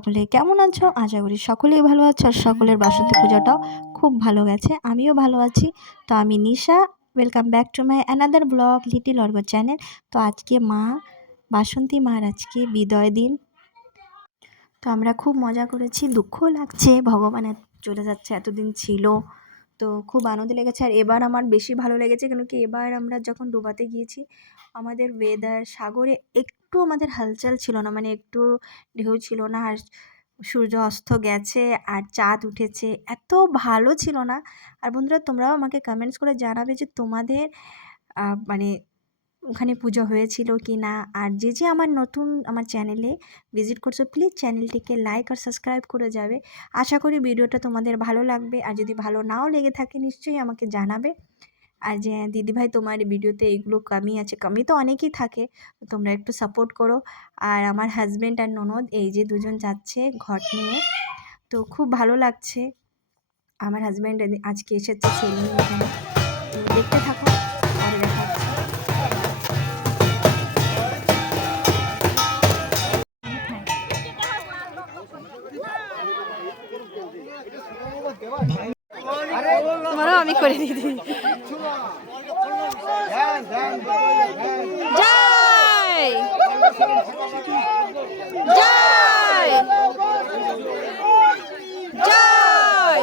সকলে কেমন আছো? আশা করি সকলেই ভালো আছো আর সকলের বাসন্তী পূজাটাও খুব ভালো গেছে। আমিও ভালো আছি। তো আমি Nisha, welcome back to my another blog little অর্গ চ্যানেল। তো আজকে বাসন্তী মার আজকে বিদায় দিন। তো আমরা খুব মজা করেছি, দুঃখও লাগছে ভগবানের চলে যাচ্ছে, এতদিন ছিল। তো খুব আনন্দ লেগেছে। আর এবার আমার বেশি ভালো লেগেছে কেন কি এবার আমরা যখন ডোবাতে গিয়েছি আমাদের ওয়েদার সাগরে একটু আমাদের হালচাল ছিল না, মানে একটু ঢেউ ছিল না। আর সূর্য অস্ত গেছে আর চাঁদ উঠেছে, এত ভালো ছিল না। আর বন্ধুরা তোমরাও আমাকে কমেন্টস করে জানাবে যে তোমাদের মানে ওখানে পুজো হয়েছিল কি না। আর যে আমার চ্যানেলে ভিজিট করছো প্লিজ চ্যানেলটিকে লাইক আর সাবস্ক্রাইব করে যাবে। আশা করি ভিডিওটা তোমাদের ভালো লাগবে। আর যদি ভালো নাও লেগে থাকে নিশ্চয়ই আমাকে জানাবে। আর যে দিদিভাই তোমার ভিডিওতে এইগুলো কমি আছে, কমি তো অনেকই থাকে, তো তোমরা একটু সাপোর্ট করো। আর আমার হাজব্যান্ড আর ননদ এই যে দুজন যাচ্ছে ঘট নিয়ে, তো খুব ভালো লাগছে। আমার হাজব্যান্ড আজকে এসেছে ছেলে নিয়ে এখানে। তো দেখতে থাকো, পরে দেখা হচ্ছে। তোমারও আমি করে দিদি। জয় জয় জয়।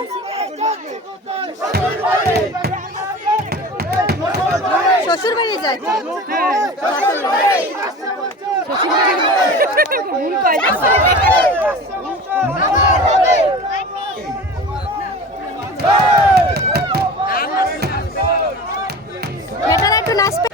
শ্বশুর বাড়ি যায়, বেটারা একটু নাচবে।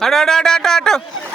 हटो हटो हटो हटो